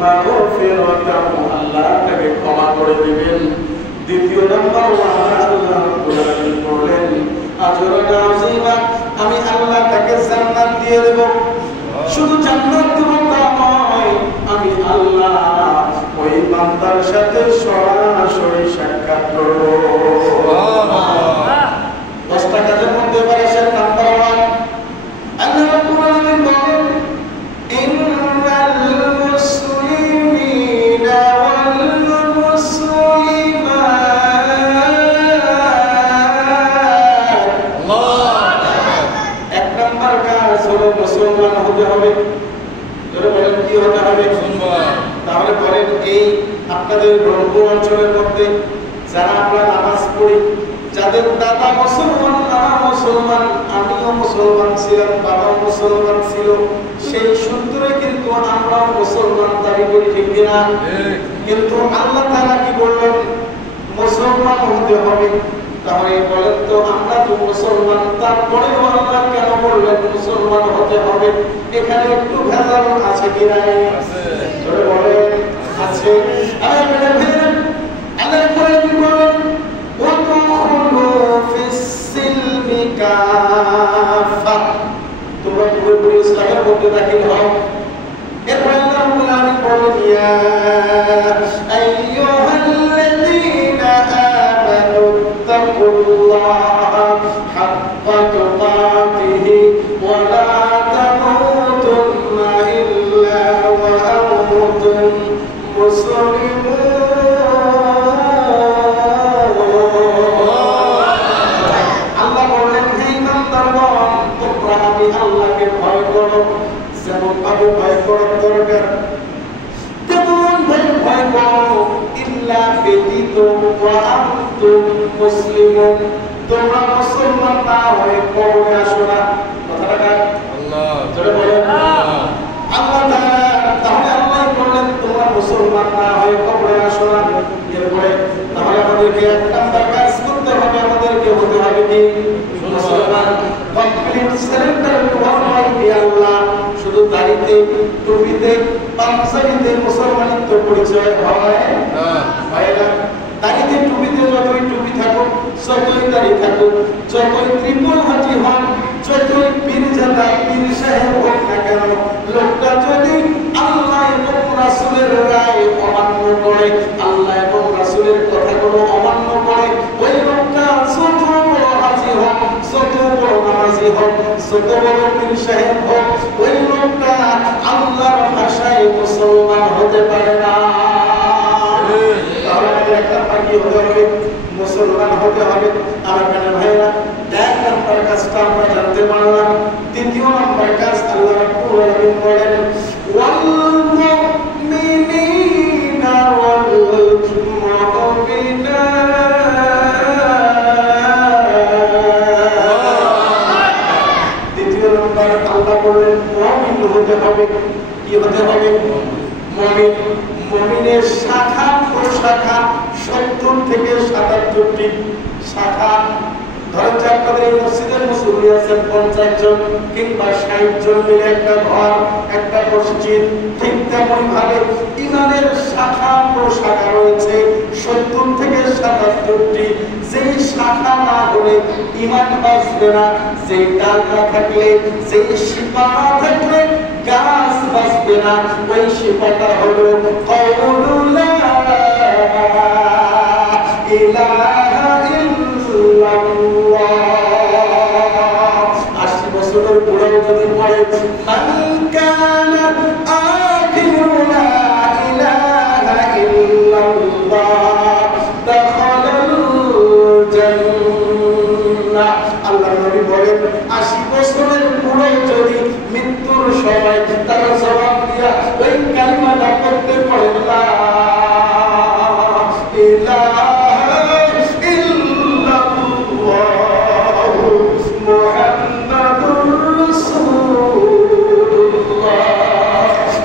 মাগফিরাতাহু, আল্লাহ তাকে ক্ষমা করে দিবেন। দ্বিতীয় নম্বর আল্লাহ রাব্বুল আলামিন বলেন আজরান আযীমা, আমি আল্লাহ তাকে জান্নাত দিয়ে দেব। শুধু জান্নাত দেব তা নয়, আমি আল্লাহ ওই বান্দার সাথে সরাসরি সাক্ষাৎ করব। সুবহানাল্লাহ। 10টা কাজের মধ্যে পারেছেন নাম্বার 1, আল্লাহ রাব্বুল আলামিন বলেন ইন্নাল মুসলিমিনা ওয়াল মুসলিমাত। এক নাম্বার কাজ হলো মুসলমান হতে হবে। যারা বলেন কি হতে হবে? মুসলমান। তাহলে বলেন এই আপনাদের রংপুর অঞ্চলের মধ্যে যারা আমরা নামাজ পড়ি, যাদের দাদা মুসলমান, নানা মুসলমান, আমিও মুসলমান ছিলাম, বাবা মুসলমান ছিল, সেই সূত্রে কিন্তু আমরা মুসলমান দাবি করি, ঠিক কিনা? কিন্তু আল্লাহ তাআলা কি বললেন? মুসলমান হতে হবে। তাহলে বলেন তো আমরা তো মুসলমান, তারপরেও আল্লাহ কেন বললেন মুসলমান হতে হবে? এখানে একটু ভেজাল আছে কি নাই? আছে। জোরে বলেন আছে। আরে মেরে ভাইরা, আল্লাহ কি বলেন? ওয়াদখুলু ফিস সিলমি কাফা, তোমরা পুরোপুরি ইসলামের মধ্যে দাখিল হও। এরপর আল্লাহ রাব্বুল আলামিন বলেন ইয়া আইয়ুহাল্লাযীনা আমানু তাকুল্লাহা হাক্কা তুকাতিহি ওয়া লা তামুতুন্না ইল্লা ওয়া আনতুম মুসলিমুন। আল্লাহ বলেন হে ইমানদারগণ, তোমরা আমি আল্লাহকে ভয় করো, যেমন ভাবে ভয় করার দরকার তেমন ভয় করো, ইল্লা ব্যতীত ওয়া আনতুম মুসলিমুন, তোমরা মুসলমান না হয়ে কবরে আসো না। কথাটা আল্লাহ জোরে বলেন আল্লাহ তাআলা। তাহলে আল্লাহ বললেন তোমরা মুসলমান না হয়ে কবরে আসো না। এরপরে তাহলে আমাদেরকে এক নাম্বার কাজ করতে হবে, আমাদেরকে হতে হবে কি? মুসলমান। কমপ্লিট সারেন্ডার টু অলমাইটি আল্লাহ। শুধু দাড়িতে, টুপিতে, পাঞ্জাবিতে মুসলমানিত্ব পরিচয় হয় না। দাড়িতে টুপিতে যতই টুপি থাকুক, যতই দাড়ি থাকুক, যতই ত্রিপল হাঁটি হন, যতই পীরজাদা পীর সাহেব হোক না কেন, লোকটা যদি আল্লাহ এবং রাসূলের রায় অমান্য করে, আল্লাহ এবং রাসূলের কথাগুলো অমান্য করে, ওই লোকটা যত বড় হাজী হোক, যত বড় নামাজি হোক, যত বড় পীর সাহেব হোক, ওই লোকটা আল্লাহর ভাষায় মুসলমান হতে পারে না। একটা পাখি হতে হবে, মুসলমান হতে হবে। আমার কানে ভাইরা, এক নাম্বার কাজটা আমরা জানতে পারলাম। দ্বিতীয় নাম্বার কাজ আল্লাহ রাব্বুল আলামিন বলেন ওয়াল মুমিনিনা ওয়াল মুমিনাত। দ্বিতীয় নাম্বার আল্লাহ বলেন মুমিন হতে হবে। কি হতে হবে? মুমিন। মুমিনের শাখা প্রশাখা 70 থেকে 77টি শাখা। ধরেন যে আপনাদের এই মসজিদের মুসল্লি আছেন 50 জন কিংবা 60 জন মিলে একটা ঘর, একটা মসজিদ। ঠিক তেমন ভাবে ইমানের শাখা প্রশাখা রয়েছে 70 থেকে 77টি। যেই শাখা না হলে ইমান বাঁচবে না, যেই ডাল না থাকলে, যেই শিপা না থাকলে গাছ বাঁচবে না। ওই শিপাটা হলো কওলু লা ইলাহা ইল্লাল্লাহ। 80 বছরের বুড়ো যদি পড়ে মান কানা আখিরু লা ইলাহা ইল্লাল্লাহ দাখালাল জান্নাহ। আল্লাহ নবী বলেন 80 বছরের বুড়ো যদি মৃত্যুর সময় তার জবাব দিয়া ওই কালিমাটা পড়তে পারে লা ইলাহা ইল্লাল্লাহু মুহাম্মাদুর রাসূলুল্লাহ।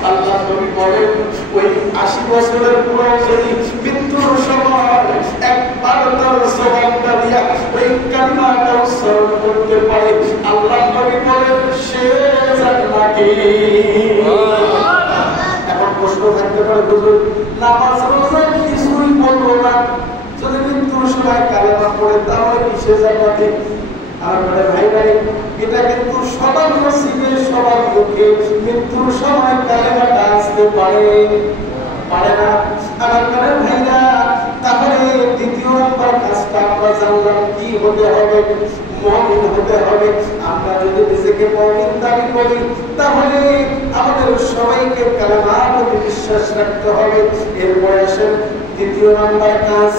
আল্লাহ নবী বলেন ওই 80 বছরের বুড়ো যদি মৃত্যুর সময় একবার তার জবাবটা দিয়া ওই কালিমাটা উচ্চারণ করতে পারে, আল্লাহ নবী বলেন সে জান্নাতি। এখন প্রশ্ন থাকতে করে হুজুর নামাজ রোজা কিছুই বলবো না, যদি মৃত্যুর সময় কালেমা পড়ে তাহলে কিসে জান্নাতে? আর বলে ভাই ভাই এটা কিন্তু সবার নসিবে সবার মুখে মৃত্যুর সময় কালেমাটা আসতে পারে না। আমার বলে ভাইরা তাহলে দ্বিতীয় নম্বর কাজটা আমরা জানলাম কি হতে হবে, মুমিন হতে হবে। আমরা যদি নিজেকে মুমিন দাবি করি তাহলে আমাদের সবাইকে কালেমার প্রতি বিশ্বাস রাখতে হবে। এরপরে আসেন দ্বিতীয় নম্বর কাজ।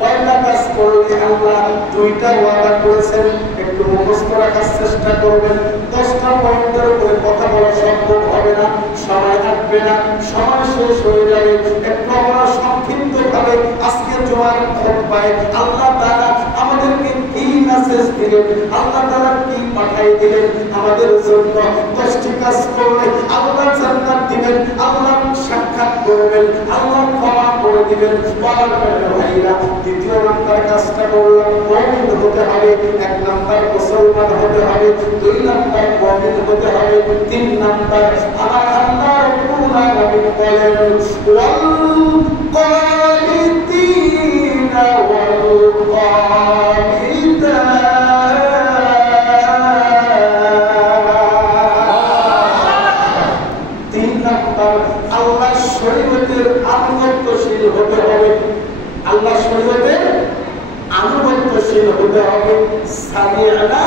কয়টা কাজ করলে আল্লাহ দুইটা ওয়াদা করেছেন একটু মুখস্থ রাখার চেষ্টা করবেন। 10টা পয়েন্টের উপরে কথা বলা সম্ভব হবে না, সময় থাকবে না, সময় শেষ হয়ে যাবে। একটু আমরা সংক্ষিপ্ত ভাবে আজকে জুমার খুতবায় আল্লাহ তাআলা আমাদেরকে কি মেসেজ দিলেন, আল্লাহ তাআলা কি পাঠিয়ে দিলেন আমাদের জন্য। 10টি কাজ করলে আল্লাহ জান্নাত দিবেন, আল্লাহ সাক্ষাৎ করবেন, আল্লাহ ক্ষমা করে দিবেন। ভাইরা দ্বিতীয় নাম্বার কাজটা করলাম মুমিন হতে হবে। 1 নাম্বার মুসলমান হতে হবে, 2 নাম্বার মুমিন হতে হবে, 3 নাম্বার আমার আল্লাহ রাব্বুল আলামিন বলেন ওয়াল কানিতিনা ওয়াল কানিতা। 3 নাম্বার আল্লাহ শরীয়তের আনুগত্যশীল হতে হবে, আল্লাহ শরীয়তের আনুগত্যশীল হতে হবে। সামি'না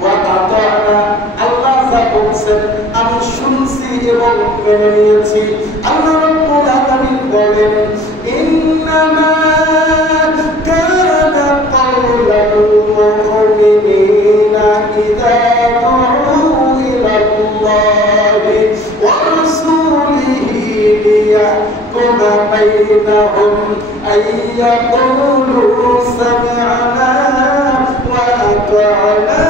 ওয়া আতা'না, আল্লাহ যা বলছেন আমি শুনছি এবং মেনে নিয়েছি। আল্লাহ রাব্বুল আলামিন বলেন ইন্নামা কানা কাওলাল মুমিনিনা ইযা দু'উ ইলাল্লাহি ওয়া রাসূলিহি লিয়াহকুমা বাইনাহুম আইয়াকুলু সামি'না ওয়া আতা'না।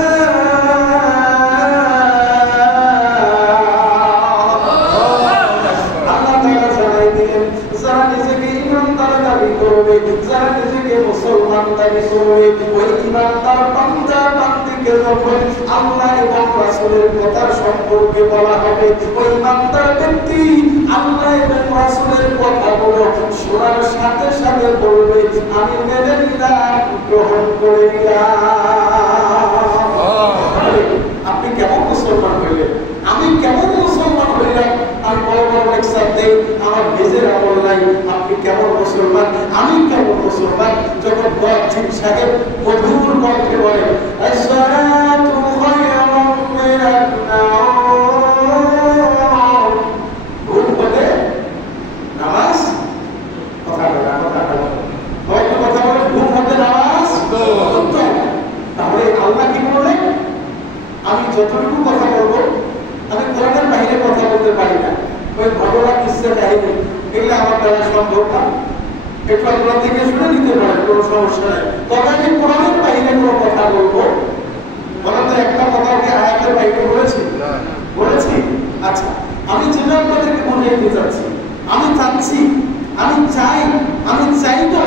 যারা নিজেকে মুসলমান দাবি করবে ওই ইমানদার বান্দা বান্দিকে যখন আল্লাহ এবং রাসূলের কথা সম্পর্কে বলা হবে ওই ইমানদার ব্যক্তি আল্লাহ এবং রাসূলের কথাগুলো শোনার সাথে সাথে বলবে আমি মেনে নিলাম, গ্রহণ করে নিলাম। আপনি কেমন মুসলমান হইলেন? আমি কেমন মুসলমান হইলাম? আমি বড় বড় লেকচার দেই, আমার নিজের আমল নাই। আপনি কেমন মুসলমান? আমি কেমন মুসলমান? যখন মুয়াজ্জিন সাহেব মধুর কণ্ঠে বলেন আসসালাতু খায়রুম মিনান নাওম, ঘুম হতে নামাজ, কথা বলা হয়তো কথা বলে ঘুম হতে নামাজ। তাহলে আল্লাহ কি বললেন? আমি যতটুকু কথা বলবো আমি কোরআনের বাইরে কথা বলতে পারি না। ওই ঘটনা কিসসা কাহিনী এগুলো আমার দ্বারা সম্ভব না। একটু আপনার থেকে শুনে নিতে পারেন, কোনো সমস্যা নাই। তবে আমি কোরআনের বাইরে কোনো কথা বলবো বলেন তো একটা কথা কি আয়াতের বাইরে বলেছি? আচ্ছা, আমি যেটা আপনাদেরকে বোঝাইতে চাচ্ছি, আমি চাচ্ছি, আমি চাই তো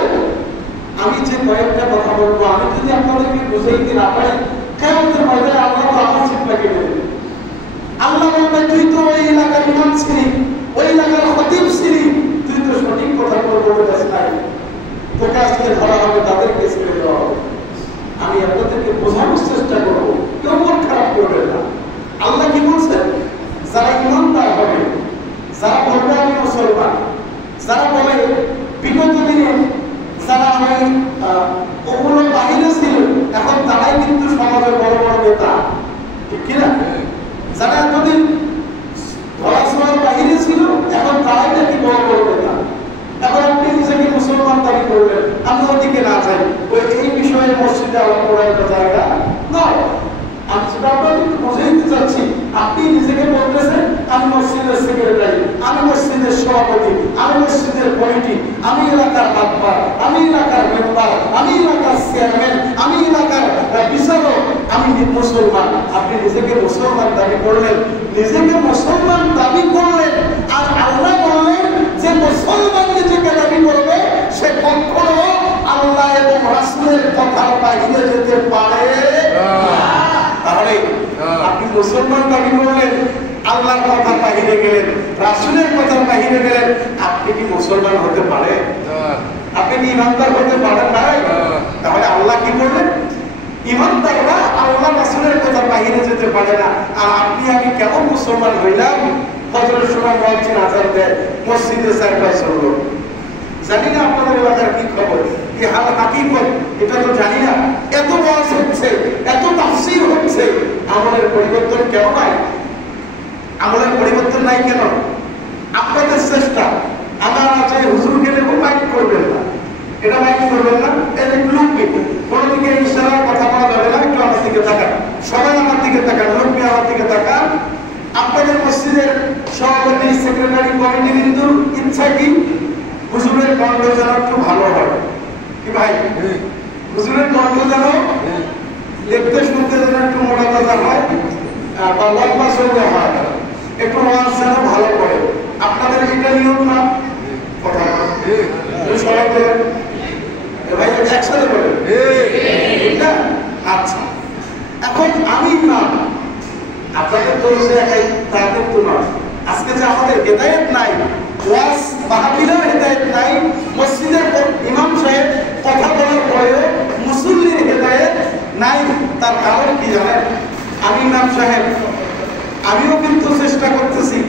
আমি যে কয়েকটা কথা বলবো আমি যদি আপনাদেরকে বুঝাইতে না পারি কিয়ামতের ময়দানে আল্লাহ তো আমার সিটটা কেটে দেবে। আল্লাহ বলবে তুই তো ওই এলাকার ইমাম ছিলি, ওই এলাকার খতিব ছিলি, তুই তো সঠিক কথা বলতে নাই, তোকে আজকে ধরা হবে, তাদেরকে ছেড়ে দেওয়া হবে। আমি আপনাদেরকে বোঝানোর চেষ্টা করবো, কেউ মন খারাপ করবে না। আল্লাহ কি বলছেন? যারা ইমানদার হবে, যারা বলবে আমি মুসলমান, যারা বলে বিগত দিনে যারা ওই ওগুলো বাহিরে ছিল এখন তারাই কিন্তু সমাজের বড় বড় নেতা, ঠিক কিনা? যারা এতদিন ধরাছোঁয়ার বাহিরে ছিল এখন তারাই নাকি বড় বড় নেতা। এখন আপনি নিজেকে মুসলমান দাবি করবেন, আমি ওদিকে না যাই, ওই এই বিষয়ে মসজিদে আলাপ করার জায়গা নয়। আমি সেটা আপনাকে বোঝাইতে চাচ্ছি, আপনি নিজেকে বলতেছেন আমি মসজিদের সেক্রেটারি, আমি মসজিদের সভাপতি, আমি মসজিদের কমিটি, আমি এলাকার মাতবার, আমি এলাকার মেম্বার, আমি এলাকার চেয়ারম্যান, আমি এলাকার বিচারক, আমি মুসলমান। আপনি নিজেকে মুসলমান দাবি করলেন, আর আল্লাহ বললেন যে মুসলমান নিজেকে দাবি করবে সে কখনো আল্লাহ এবং রাসূলের কথার বাইরে যেতে পারে না। তাহলে আপনি মুসলমান দাবি করলেন, আল্লাহর কথার বাহিরে গেলেন, রাসূলের কথার বাহিরে গেলেন, আপনি কি মুসলমান হতে পারে? আপনি কি ইমানদার হতে পারেন ভাই? তাহলে আল্লাহ কি করলেন? ইমানদাররা আল্লাহ রাসূলের কথা বাইরে যেতে পারে না, আর আপনি আমি কেমন মুসলমান হইলাম? ফজরের সময় মুয়াজ্জিন আযান দেয়, মসজিদে চারটা চললো। জানি না আপনাদের এলাকার কি খবর, কি হাল হাকিকত, এটা তো জানি না। এত ওয়াজ হচ্ছে, এত তাফসীর হচ্ছে, আমলের পরিবর্তন কেন নাই? আমলের পরিবর্তন নাই কেন? আপনাদের চেষ্টা। আমার আছে হুজুর গেলে মাইন্ড করবেন না, এটা মাইন্ড করবেন না, এটা লুকবি, কোনো দিকে ইশারা কথা বলা যাবে না, একটু আমার দিকে তাকান, সবাই আমার দিকে তাকান, লুকবি আমার দিকে তাকান। আপনাদের মসজিদের সভাপতি, সেক্রেটারি, কমিটি বিন্দুর ইচ্ছা কি? হুজুরের কণ্ঠ যেন একটু ভালো হয়, কি ভাই? হুজুরের কণ্ঠ যেন দেখতে শুনতে যেন একটু মোটা তাজা হয়, বা লম্বা চৌড়া হয়, একটু ওয়াজ যেন ভালো করে। আপনাদের এটা নিয়ম না? কথা সবাই বলেন ভাই, একসাথে বলেন। আচ্ছা, এখন আমি না, আপনাদের তো তাদের তো নয়। আজকে যে আমাদের হেদায়েত নাই, ওয়াজ মাহফিলেও হেদায়েত নাই, মসজিদের ইমাম সাহেব কথা বলার পরেও মুসল্লির হেদায়েত নাই, তার কারণ কি জানেন? আমি ইমাম সাহেব, আমিও কিন্তু চেষ্টা করতেছি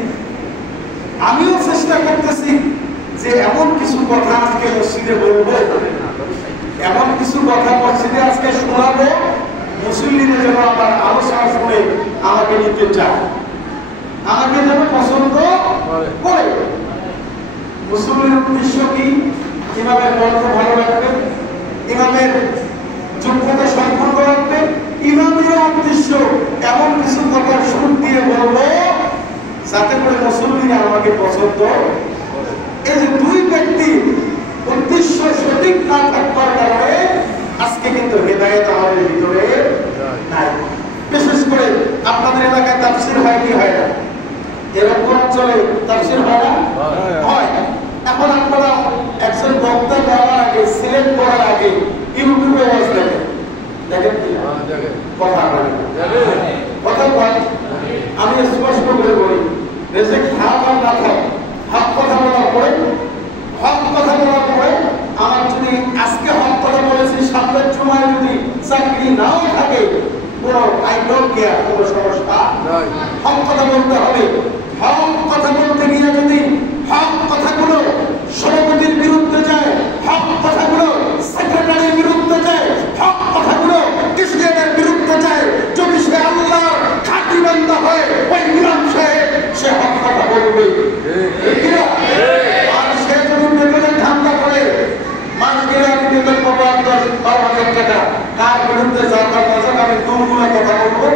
যে এমন কিছু কথা আজকে মসজিদে বলবো, এমন কিছু কথা মসজিদে আজকে শোনাবো, মুসল্লিদের যেন আবার আলোচনা শুনে আমাকে নিতে চায়, আমাকে যেন পছন্দ করে। মুসল্লির উদ্দেশ্য কি? ইমামের কণ্ঠ ভালো রাখবে, ইমামের যোগ্যতা সম্পন্ন রাখবে। ইমামের উদ্দেশ্য এমন কিছু কথা সুর দিয়ে বলবো যাতে করে মুসল্লিরা আমাকে পছন্দ। এই যে দুই ব্যক্তি উদ্দেশ্য সঠিক না থাকবার কারণে আজকে কিন্তু হেদায়েত আমাদের ভিতরে নাই। বিশেষ করে আপনাদের এলাকায় তাফসীর হয় কি হয় না? এরকম অঞ্চলে তাফসীর হয় না? হয়। এখন আপনারা একজন বক্তা দেওয়ার আগে, সিলেক্ট করার আগে ইউটিউবে ওয়াজ দেখেন, দেখেন কি কথা বলেন, কথা বলেন। আমি স্পষ্ট করে বলি, রেজেক থাক আর না থাক, হক কথা বলার পরে, হক কথা বলার পরে আমার যদি আজকে হক কথা বলেছি, সামনের সময় যদি চাকরি নাও থাকে, কোনো আই ডোন্ট কেয়ার, কোনো সমস্যা নাই। হক কথা বলতে হবে। হক কথা বলতে গিয়ে যদি হক কথাগুলো সভাপতির বিরুদ্ধে যায়, হক কথাগুলো সেক্রেটারির বিরুদ্ধে যায়, হক কথাগুলো স্টেটের বিরুদ্ধে যায়, যদি সে আল্লাহ খাঁটি বান্দা হয়, ওই ইমাম সাহেব সে হক কথা বলবে। আর সে যদি বেতনের ধান্দা করে, মাস গেলে আমি বেতন পাবো 10-12,000 টাকা, তার বিরুদ্ধে যাত্রা বাজার আমি দুর্গুণে কথা বলবো,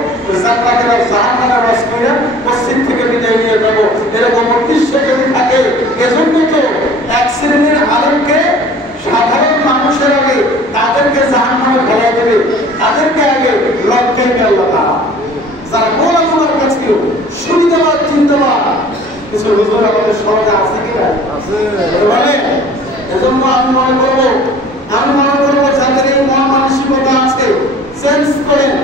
যাত্রাকে জাহান্নামে বাস করে পশ্চিম থেকে বিদায় নিয়ে যাবো, এরকম উদ্দেশ্য যদি থাকে। এজন্য তো এক শ্রেণীর আলেমকে সাধারণ মানুষের আগে তাদেরকে জাহান্নামে ফেলাই দেবে, তাদেরকে আগে লজ্জায় ফেললো তারা, যারা গোলা গোলার কাছে কেউ সুবিধাবাদ চিন্তাবাদ কিছু হুজুর আমাদের সমাজে আছে কিনা? বলে। এজন্য আমি মনে করবো যাদের এই মন মানসিকতা আছে, চেঞ্জ করেন।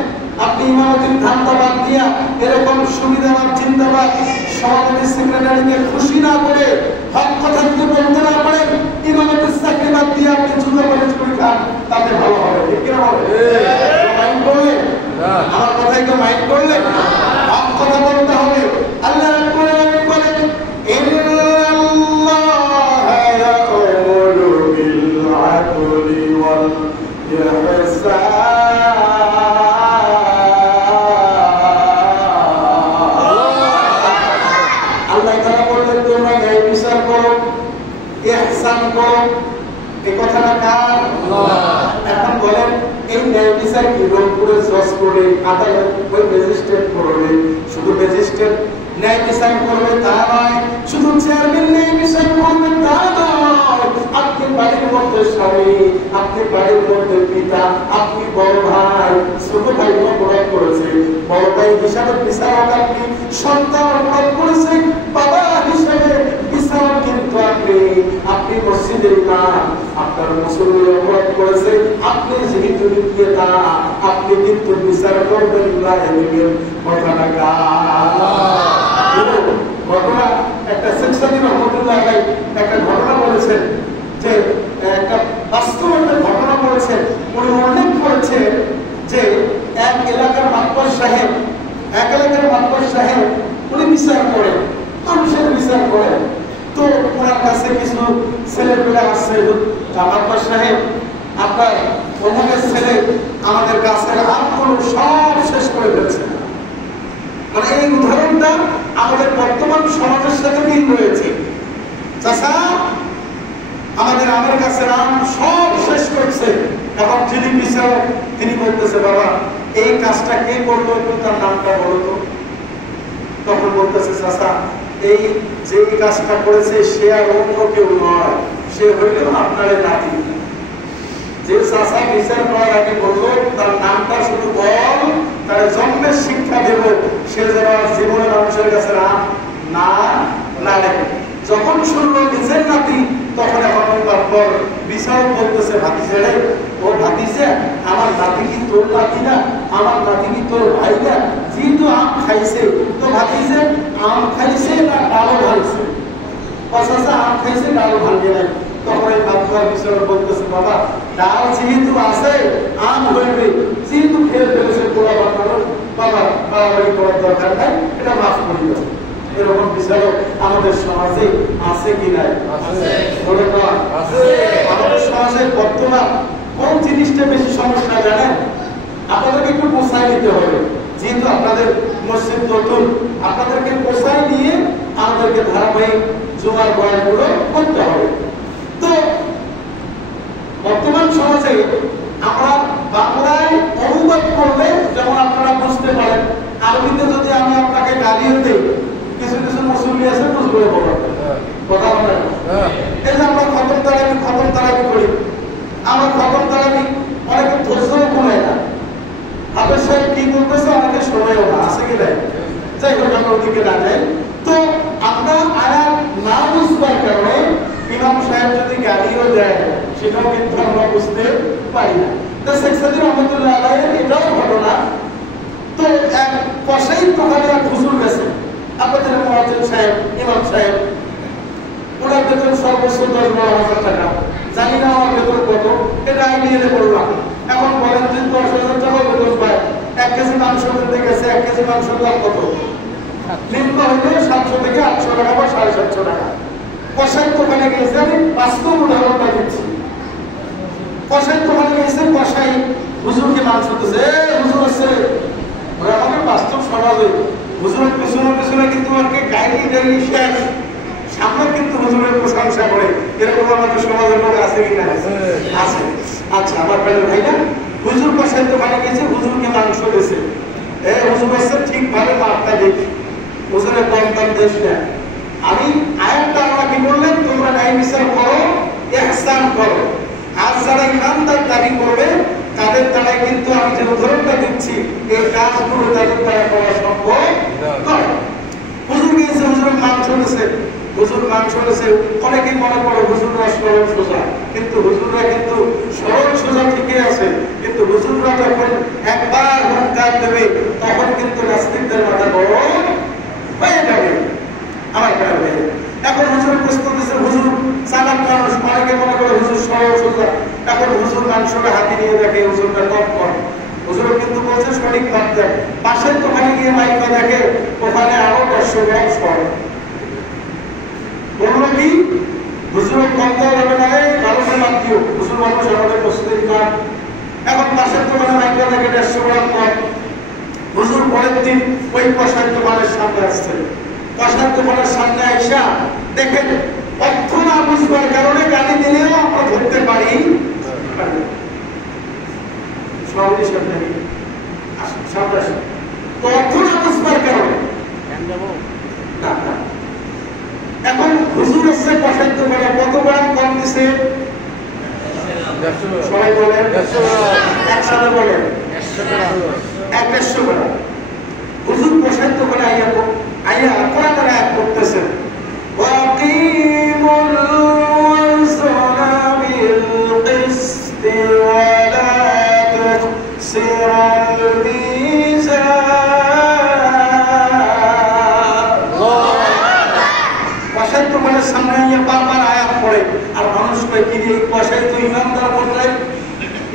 আপনি ইমামতির ধান্দাবাদ দিয়া এরকম সুবিধাবাদ চিন্তাবাদ সভাপতি সেক্রেটারিকে খুশি না করে হক কথা যদি বলতে না পারেন, ইমামতির চাকরিবাদ দিয়ে আপনি যুদ্ধ কলেজ করে খান, তাতে ভালো হবে। ঠিক কিনা হবে? মাইন্ড করলেন আমার কথাই? তো মাইন্ড করলেন? হক কথা বলতে হবে। আল্লাহ বলেন, এখন বলেন এই ন্যায় বিচার কি রংপুরে জজ করে আদালত ওই ম্যাজিস্ট্রেট করবে? শুধু ম্যাজিস্ট্রেট ন্যায় বিচার করবে তা নয়, শুধু চেয়ারম্যান ন্যায় বিচার করবে তা নয়। আপনি বাড়ির মধ্যে স্বামী, আপনি বাড়ির মধ্যে পিতা, আপনি বড় ভাই, ছোট ভাই অপরাধ করেছে, বড় ভাই হিসাবে বিচারক আপনি, সন্তান অপরাধ করেছে, বাবা হিসাবে বিচারক কিন্তু আপনি মসজিদের ইমাম, আপনার মুসল্লি অপরাধ করেছে, আপনি যেহেতু বিক্রেতা, আপনি কিন্তু বিচার করবেন না। কথাটা ঘটনা একটা 6 রহমতুল্লাহ একটা ঘটনা বলে করেছেন যে একটা বাস্তব ঘটনা করেছেন। উনি উল্লেখ করেছেন যে এক এলাকার মাতবার সাহেব উনি বিচার করেন, মানুষের বিচার করেন। তো ওনার কাছে কিছু ছেলেপেলে আসছে, মাতবার সাহেব আপনার অমুকের ছেলে আমাদের গাছের আমগুলো সব শেষ করে ফেলছে। মানে এই উদাহরণটা আমাদের বর্তমান সমাজের সাথে মিল রয়েছে। চাচা আমাদের আমের গাছের আম সব শেষ করছে। এখন যিনি বিচারক তিনি বলতেছে, বাবা এই কাজটা কে করলো, একটু তার নামটা বলো তো। তখন বলতেছে, চাচা এই যে কাজটা করেছে সে আর অন্য কেউ নয়, সে হইল আপনার নাতি। যে চাচা বিচার করার আগে বললো তার নামটা শুধু বল, তার জন্মের শিক্ষা দেব, সে যেন জীবনে মানুষের কাছে না লাগে। যখন শুনলো নিজের নাতি, তখন এখন তারপর বিচারক বলতেছে, ভাতিজা রে, ও ভাতিজা আমার নাতি কি তোর নাতি না, আমার নাতি কি তোর ভাই না? যেহেতু আম খাইছে, তো ভাতিজা আম খাইছে না ডালও ভাঙছে? চাচা আম খাইছে, ডালও ভাঙে নাই। তখন এই ভাববার বিচারক বলতেছে, বাবা ডাল যেহেতু আছে আম হইবে, যেহেতু খেয়ে ফেলেছে তোরা বানানো, বাবা বাড়াবাড়ি করার দরকার নাই, এটা মাফ করি দাও। এরকম বিচারক আমাদের সমাজে আছে কি নাই? আমাদের সমাজে বর্তমান কোন জিনিসটা বেশি সমস্যা জানেন? আপনাদেরকে একটু পোষায় নিতে হবে, যেহেতু আপনাদের মসজিদ নতুন, আপনাদেরকে পোষায় নিয়ে আমাদেরকে ধারাবাহিক জুমার বয়ানগুলো করতে হবে। তো বর্তমান সমাজে আমরা বাংলায় অনুবাদ করলে যেমন আপনারা বুঝতে পারেন, আরবিতে যদি আমি আপনাকে গালিও দিই, কিছু কিছু মুসল্লি আছে বুঝবে কথা বলেন। এই যে আমরা খতম তারাবি করি, আমার খতম তারাবি অনেকে ধৈর্যও কমায় না, হাফেজ সাহেব কি বলতেছে অনেকে শোনেও না, আছে কি নাই? যাই হোক আমরা ওদিকে না যাই। তো আমরা আয়াত না বুঝবার কারণে ইমাম সাহেব যদি গালিও দেয় সেটাও কিন্তু আমরা বুঝতে পারি না। তো শেখ সাদির রহমতুল্লাহ আলাইহির এটাও ঘটনা। তো এক কসাই প্রকারে এক হুজুর গেছে, আপনাদের মুয়াজ্জিন সাহেব, ইমাম সাহেব, ওনার বেতন সর্বোচ্চ 10-12,000 টাকা। জানি না আমার বেতন কত, এটা আইডিয়ালে বললাম। এখন বলেন যে 10,000 টাকা বেতন পায়, 1 কেজি মাংস কিনতে গেছে, 1 কেজি মাংসের দাম কত? নিম্ন হইলে 700 থেকে 800 টাকা বা 750 টাকা। কসাই দোকানে গেছে, আমি বাস্তব উদাহরণটা দিচ্ছি। কসাই দোকানে গেছে, কসাই হুজুরকে মাংস দিচ্ছে, হুজুর আছে ওরা আমাকে বাস্তব সমাজে হুজুরের পেছনে কিন্তু আমাকে গাইডি শেষ, সামনে কিন্তু হুজুরের প্রশংসা করে, এরকম আমাদের সমাজের লোক আছে কিনা? আছে। আচ্ছা, আমার ভাই না হুজুর কসাই দোকানে গেছে, হুজুরকে মাংস দিয়েছে। হুজুর আছে ঠিকভাবে মাপটা দেখি, হুজুরের কম দাম দেশ না। আমি আয়াতটা আমরা কি বললেন, তোমরা ন্যায় বিচার করো, ইহসান করো। আর যারা ইমানদার দাবি করবে তাদের দ্বারাই কিন্তু আমি যে উদাহরণটা দিচ্ছি এই কাজগুলো তাদের দ্বারা করা সম্ভব নয়। হুজুর গিয়েছে, হুজুরের মাংস দিয়েছে, হুজুর মাংস দিয়েছে। অনেকেই মনে করে হুজুররা সরল সোজা, কিন্তু হুজুররা কিন্তু সরল সোজা ঠিকই আছে, কিন্তু হুজুররা যখন একবার হুঙ্কার দেবে তখন কিন্তু নাস্তিকদের মাথা বড় হয়ে যাবে। আমার কারণে এখন হুজুরের প্রশ্ন দিচ্ছে, হুজুর চালাক মানুষ, অনেকে মনে করে হুজুর সরল সোজা। এখন হুজুর মাংসটা হাতে নিয়ে দেখে হুজুরটা কম, হুজুর কিন্তু বলছে সঠিক মাপ দেয়। পাশের দোকানে গিয়ে মাইকা দেখে ওখানে আরো 150 গ্রাম সর। বললো কি হুজুরের কম দেওয়া যাবে না, ভালো মাপ দিও। হুজুর মানুষ আমাদের প্রস্তুতি কাম। এখন পাশের দোকানে মাইকা দেখে 150 গ্রাম কম। হুজুর পরের দিন ওই কষার দোকানের সামনে আসছে, কষার দোকানের সামনে আইসা দেখেন অর্থ না বুঝবার কারণে গালি দিলেও আমরা ধরতে পারি। এখন হুজুর হচ্ছে কষার দোকানে কত গ্রাম কম দিছে? সবাই বলেন, একসাথে বলেন 150 গ্রাম। হুজুর কষার দোকানে আইয়া কোরআনের আয়াত পড়তেছেন, وَأَقِيمُوا الْوَزْنَ بِالْقِسْطِ وَلَا تُخْسِرُوا الْمِيزَانَ। কষার দোকানের সামনে আইয়া বারবার আয়াত পড়ে করে আর মানুষ কয় কি এই কসাই তো ইমানদার বললেন,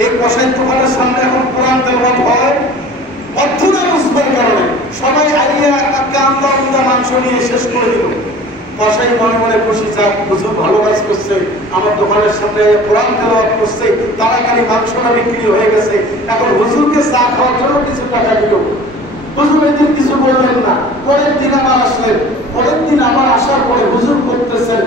এই কসাই দোকানের সামনে এখন কোরআন তেলাওয়াত হয় অর্থ না বুঝবার কারণে সবাই আইয়া কান্দা আন্দা মাংস নিয়ে শেষ করে দিল। কসাই মনে মনে খুশি, যাক হুজুর ভালো কাজ করছে, আমার দোকানের সামনে কোরআন তেলাওয়াত করছে, তাড়াতাড়ি মাংসটা বিক্রি হয়ে গেছে, এখন হুজুরকে চা খাওয়ার জন্য কিছু টাকা দিল। হুজুর এদিন কিছু বললেন না, পরের দিন আবার আসলেন, পরের দিন আবার আসার পরে হুজুর করতেছেন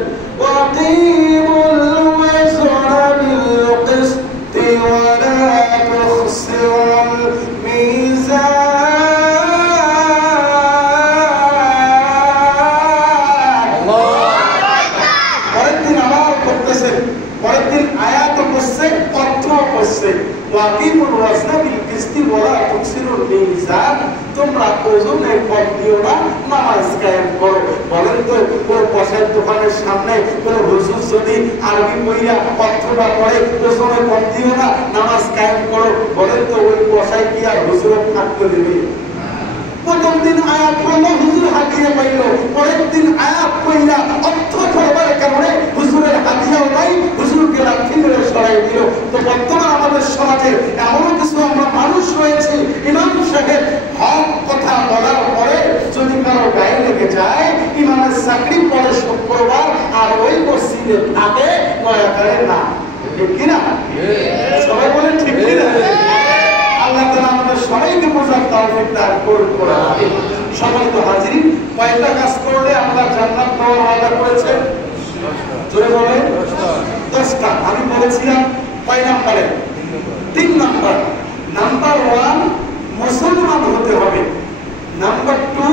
পরের দিন আয়াত করছে, অর্থ করছে তোমরা ওজনে কম দিও না, নামাজ কায়েম করো। বলেন তো কোন কসাইয়ের দোকানের সামনে কোন হুজুর যদি আরবি বইয়া অর্থটা পড়ে ওজনে কম দিও না, নামাজ কায়েম করো, বলেন তো ওই কসাই কি আর হুজুর থাকতে দেবে? প্রথম দিন আয়াত পড়লো, হুজুর হাতিয়ে পাইল, পরের দিন আয়াত পড়িয়া অর্থ করবার কারণে হুজুরের হাতিয়াও নাই, হুজুরকে লাঠি মেরে সরাই দিল। তো বর্তমান আমাদের সমাজে এমনও কিছু আমরা মানুষ রয়েছে, ইমাম সাহেব হক কথা বলার পরে যদি কারো গায়ে লেগে যায়, ইমামের চাকরি পরে শুক্রবার আর ওই মসজিদে থাকে নয়াকারে না, ঠিক কিনা? সবাই বলে ঠিক কিনা? আল্লাহ তাআলা আমাদের সবাইকে বোঝার তৌফিক দান করুন। সবাই তো হাজির, কয়টা কাজ করলে আল্লাহ জান্নাত পাওয়ার ওয়াদা করেছেন? জোরে বলেন 10টা। আমি বলেছিলাম কয় নাম্বারে? 3 নাম্বার। নাম্বার 1 মুসলমান হতে হবে, নাম্বার 2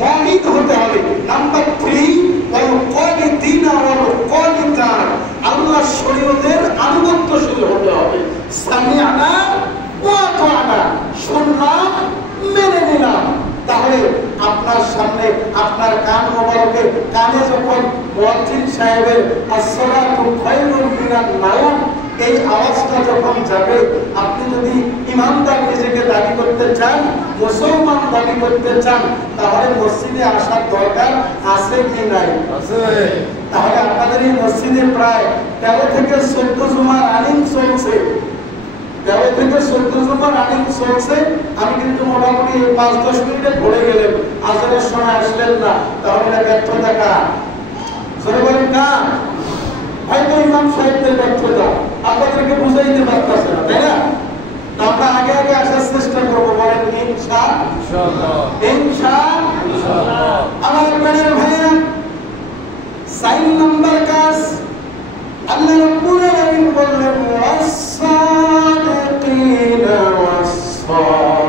মুমিন হতে হবে, নাম্বার 3 ওয়াল কানিতিনা ওয়াল কানিতাত, আল্লাহর শরীয়তের আনুগত্যশীল হতে হবে। সামিআনা ওয়া আতা'না, শুনলাম মেনে নিলাম। তাহলে আপনার সামনে আপনার কান মোবারকে কানে যখন মুয়াজ্জিন সাহেবের আসসালাতু খায়রুম মিনান নাওম এই আওয়াজটা যখন যাবে, আপনি যদি ইমানদার নিজেকে দাবি করতে চান, মুসলমান দাবি করতে চান, তাহলে মসজিদে আসার দরকার আছে কি নাই? আছে। তাহলে আপনাদের এই মসজিদে প্রায় 13 থেকে 14 জুমা রানিং চলছে, 13 থেকে 14 জুমা রানিং চলছে। আমি কিন্তু মোটামুটি 5-10 মিনিটে ঘুরে গেলেন, আজানের সময় আসলেন না, তাহলে ব্যর্থতা কার? জোরে বলেন কার? হয়তো ইমাম সাহেবদের ব্যর্থতা, আপনাদেরকে বুঝাইতে পারতেছে না, তাই না? আমরা আগে আগে আসার চেষ্টা করবো, বলেন ইনশাআল্লাহ। ইনশাআল্লাহ। আমার প্রাণের ভাইয়া, 4 নাম্বার কাজ আল্লাহ রাব্বুল আলামিন বললেন ওয়াস-সাদিকিনা ওয়াস-সাদিকাত।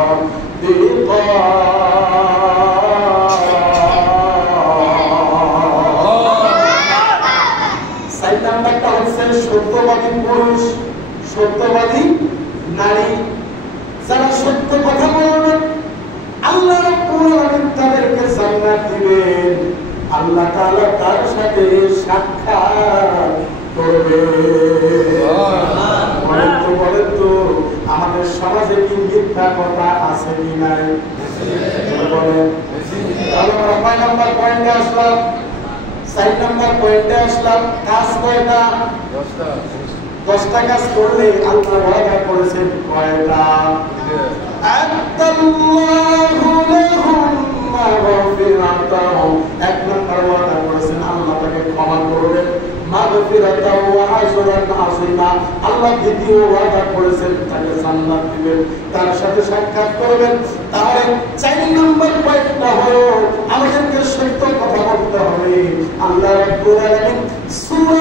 4 নাম্বারটা হচ্ছে সত্যবাদী পুরুষ, সত্যবাদী নারী, যারা সত্য কথা বলবে আল্লাহ রাব্বুল আলামিন তাদেরকে জান্নাত দিবেন। আল্লাহ তাআলা তার সাথে সাক্ষাৎ করবে। বলেন তো আমাদের সমাজে কি মিথ্যা কথা আছে কি নাই? বলেন। আমরা 5 নাম্বার পয়েন্টে আসলাম, 4 নাম্বার পয়েন্টে আসলাম। কাজ কয়টা? 10টা কাজ করলে আল্লাহ ওয়াদা করেছেন কয়টা? আতাল্লাহু লাহুম মাগফিরাতাহু, 1 নাম্বার ওয়াদা করেছেন আল্লাহ তাকে ক্ষমা করবেন, মাগফিরাতাহু ওয়া আজরান আযীমা। আল্লাহ দ্বিতীয় ওয়াদা করেছেন তাকে জান্নাত দিবেন, তার সাথে সাক্ষাৎ করবেন। তাহলে 4 নাম্বার পয়েন্টটা হলো আমাদেরকে সত্য কথা বলতে হবে। আল্লাহ রাব্বুল আলামিন সূরা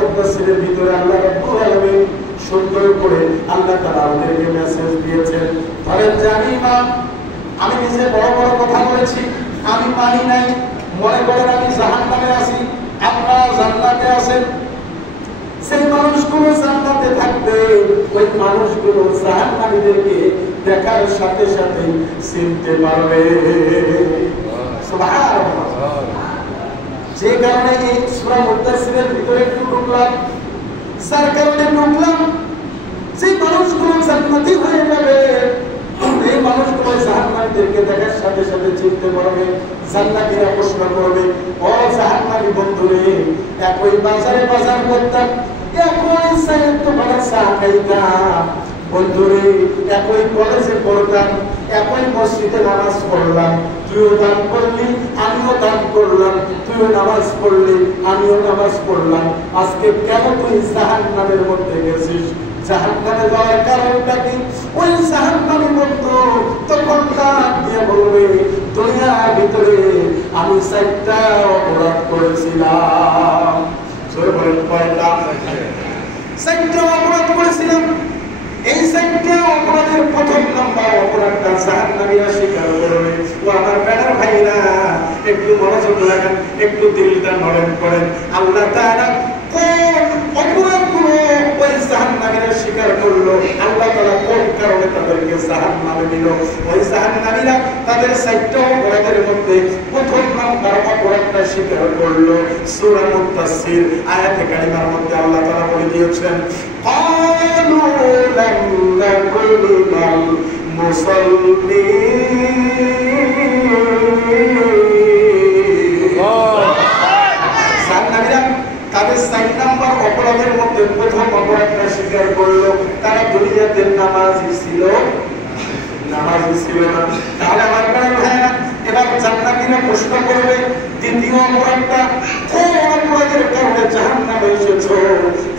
মুদাসসিরের ভিতরে আল্লাহ রাব্বুল আলামিন সুন্দর করে আল্লাহ তাআলা আমাদেরকে মেসেজ দিয়েছেন। ধরেন জানি না আমি নিজে বড় বড় কথা বলেছি, আমি মানি নাই, মনে করেন আমি জাহান্নামে আছি, আপনারা জান্নাতে আছেন। সেই মানুষগুলো জান্নাতে থাকবে, ওই মানুষগুলো জাহান্নামীদেরকে দেখার সাথে সাথে চিনতে পারবে। সুবহানাল্লাহ। যে কারণে এই সূরা মুদাসসিরের ভিতরে একটু ঢুকলাম, যার কারণে ঢুকলাম, যে মানুষগুলো জান্নাতি হয়ে যাবে এই মানুষগুলো জাহান্নামীদেরকে দেখার সাথে সাথে চিনতে পারবে। জান্নাতীরা প্রশ্ন করবে, ও জাহান্নামী বন্ধুরে, একই বাজারে বাজার করতাম, একই সাইড তোমার চা খাইতাম বন্ধুরে, একই কলেজে পড়তাম, একই মসজিদে নামাজ পড়লাম, তুইও দান করলি আমিও দান করলাম, তুইও নামাজ পড়লি আমিও নামাজ পড়লাম, আজকে কেন তুই জাহান্নামের মধ্যে গেছিস? জাহান্নামে যাওয়ার কারণটা কি? ওই জাহান্নামী বন্ধু তখন ডাক দিয়ে বলবে, দুনিয়ার ভিতরে আমি 4টা অপরাধ করেছিলাম। সরে বলেন কয়টা? 4টা অপরাধ করেছিলাম। এই 4টা অপরাধের প্রথম নাম্বার অপরাধটা জাহান্নামীরা স্বীকার করবে। ও আমার বেটার ভাইরা, একটু মনোযোগ লাগান, একটু দিলটা নরম করেন। আল্লাহ তাআলা কোন অপরাধগুলো ওই জাহান্নামীরা স্বীকার করলো, আল্লাহ তাআলা কোন কারণে তাদেরকে জাহান্নামে দিল? ওই জাহান্নামীরা তাদের 4টা অপরাধের মধ্যে প্রথম নাম্বার অপরাধটা স্বীকার করলো। সূরা মুত্তাসির আয়াতে কারিমার মধ্যে আল্লাহ তাআলা বলে দিয়েছেন, ক্বালু লাম নাকুল মিনাল মুসাল্লিন। জাহান্নামীরা তাদের 4 নাম্বার অপরাধের মধ্যে প্রথম অপরাধটা স্বীকার করলো, তারা দুনিয়াতে নামাজি ছিল না। তাহলে আমার ভাইরা, এবার জান্নাতীরা প্রশ্ন করবে, দ্বিতীয় অপরাধটা কোন অপরাধের কারণে জাহান্নামে এসেছো?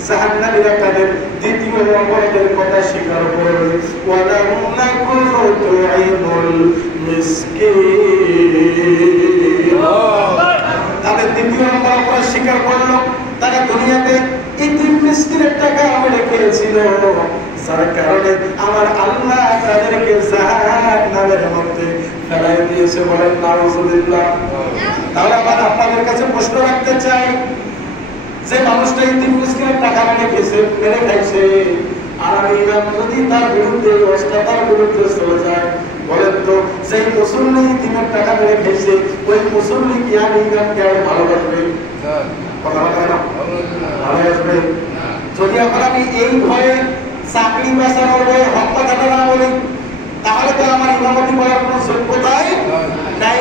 জাহান্নামীরা তাদের দ্বিতীয় অপরাধের কথা স্বীকার করবে, ওয়ালাম নাকুনু তু'ইনুল মিসকিন। তাদের দ্বিতীয় নম্বর অপরাধ স্বীকার করলো, তারা দুনিয়াতে ইতিম মিসকিনের টাকা মেরে খেয়েছিল, যার কারণে আমার আল্লাহ তাদেরকে জাহান্নামের মধ্যে ফেলাই দিয়েছে। বলেন নাউজুবিল্লাহ। তাহলে আবার আপনাদের কাছে প্রশ্ন রাখতে চাই, যে মানুষটা ইতিম মিসকিনের টাকা মেরে খাইছে, আর আমি ইমাম যদি তার বিরুদ্ধে তার বিরুদ্ধে চলে যায়, বলেন তো সেই মুসল্লি ইতিমের টাকা মেরে খাইছে, ওই মুসল্লি কি আমি ইমামকে আরো ভালোবাসবে? কথা বলে না, ভালোবাসবে? যদি এখন আমি এই ভয়ে চাকরি বাঁচানোর ভয়ে হক কথাটা না বলি, তাহলে তো আমার ইমামতি করার কোনো যোগ্যতাই নাই।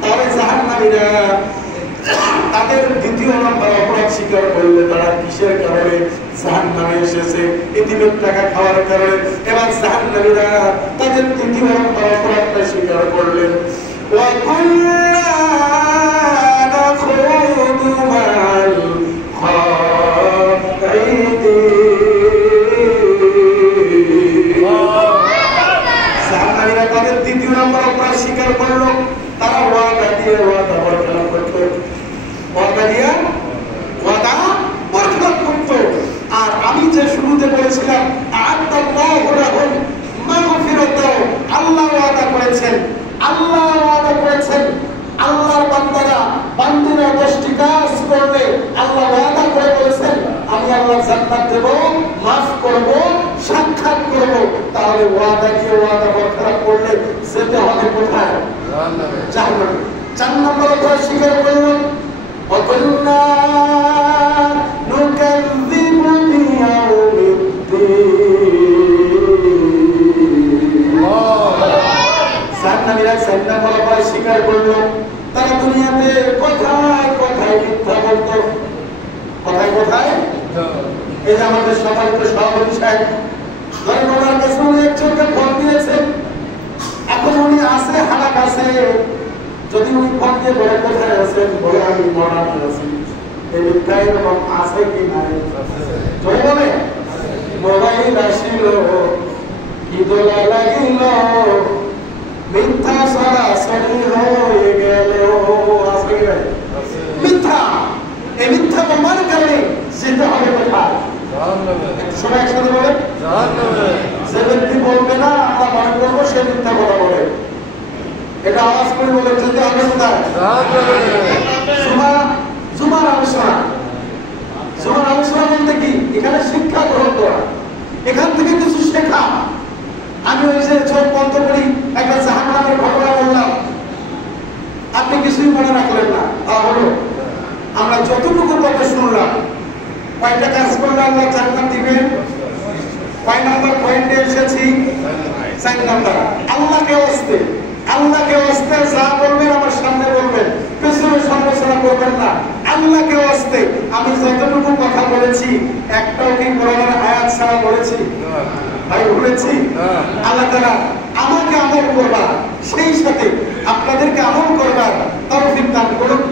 তাহলে জাহান্নামীরা তাদের দ্বিতীয় নম্বর অপরাধ স্বীকার করলে, তারা কিসের কারণে জাহান্নামে এসেছে? ইতিমের টাকা খাওয়ার কারণে। এবার জাহান্নামীরা তাদের তৃতীয় নম্বর অপরাধটা স্বীকার করলেন, জাহান্নামীরা তাদের তৃতীয় নম্বর অপরাধ স্বীকার করলো, তারা ওয়াদা দিয়ে ওয়াদা বরখেলাপ করত, ওয়াদা দিয়ে ওয়াদা বরখেলাপ করত। আর আমি যে শুরুতে বলেছিলাম, আ'আদাল্লাহু লাহুম মাগফিরাতাও, আল্লাহ ওয়াদা করেছেন, আল্লাহ ওয়াদা করেছেন, আল্লাহর বান্দারা 10টি কাজ করলে আল্লাহ ওয়াদা করে বলেছেন, আমি আল্লাহ জান্নাত দেব, মাফ করব, সাক্ষাৎ করব। তাহলে ওয়াদা দিয়ে ওয়াদা বরখেলাপ করলে যেতে হবে কোথায়? জাহান্নামে। 4 নম্বর অপরাধ স্বীকার করলো, ওয়াকুল্না নুকাযযিবু বিয়াউমিদ্দিন। জাহান্নামীরা 4 নম্বর অপরাধ স্বীকার করলো, তারা দুনিয়াতে কোথায় কোথায় মিথ্যা বলতো, কোথায় কোথায়। এই যে আমাদের সমাজের সভাপতি সাহেব, ধরেন ওনার কাছে উনি একজনকে ভোট দিয়েছেন, এখন উনি আছে হালাক আছে, যদি উনি ভোট দিয়ে বলে কোথায় আছেন, বলে আমি মরাতে আছি, এই মিথ্যা এরকম আছে কি নাই? জয় বলে, মোবাইল আসিল কি দোলা লাগিল, মিথ্যা সরাসরি হয়ে গেল। আছে কি নাই? মিথ্যা, এই মিথ্যা প্রমাণ কারণে যেতে হবে কোথায়? সবাই একসাথে বলেন, যে ব্যক্তি বলবে না আমরা মনে করবো সে মিথ্যা কথা বলে, এটা আওয়াজ করে বলে যেতে হবে কোথায়? জুমার আলোচনা। জুমার আলোচনা বলতে কি? এখানে শিক্ষা গ্রহণ করা, এখান থেকে কিছু শেখা। আমি ওই যে চোখ বন্ধ করি একটা জাহান্নামের ঘটনা বললাম, আপনি কিছুই মনে রাখলেন না, তা হলো আমরা যতটুকু কথা শুনলাম, কয়টা কাজ করলে আল্লাহ জান্নাত দিবেন? কয় নাম্বার পয়েন্টে এসেছি? 4 নাম্বার। আল্লাহকে ওয়াস্তে যা বলবেন আমার সামনে বলবেন, পেছনে সমালোচনা করবেন না। আল্লাহকে ওয়াস্তে আমি যতটুকু কথা বলেছি একটাও কি কোরআনের আয়াত ছাড়া বলেছি? ভাই বলেছি? আল্লাহ তাআলা আমাকে আমল করবা, সেই সাথে আপনাদেরকে আমল করবার তৌফিক দান করুন।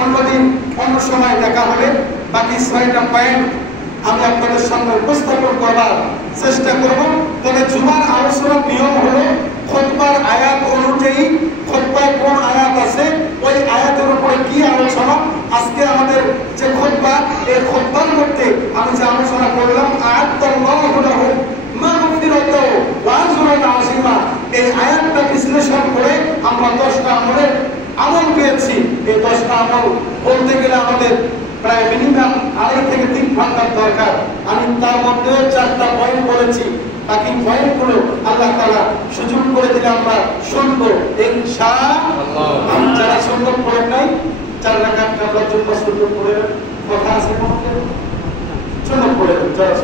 অন্যদিন অন্য সময় দেখা হবে। বাকি 6টা পয়েন্ট আমি আপনাদের সামনে উপস্থাপন করবার চেষ্টা করব। তবে জুমার আলোচনার নিয়ম হলো খুতবার আয়াত অনুযায়ী, খুতবায় কোন আয়াত আছে ওই আয়াতের উপরে কি আলোচনা। আজকে আমাদের যে খুতবা, এই খুতবার মধ্যে আমি যে আলোচনা করলাম আয়াতুল্লাহু লাহু মাগফিরাতাহু ওয়া আজরুন আযীমা, এই আয়াতটা বিশ্লেষণ করে আমরা 10টা আমল পেয়েছি। এই 10টা আমল বলতে গেলে আমাদের প্রায় মিনিমাম 2.5 থেকে 3 ঘন্টার দরকার। আমি তার মধ্যে 4টা পয়েন্ট বলেছি, বাকি পয়েন্টগুলো আল্লাহ তাআলা সুযোগ করে দিলে আমরা শুনবো ইনশাআল্লাহ।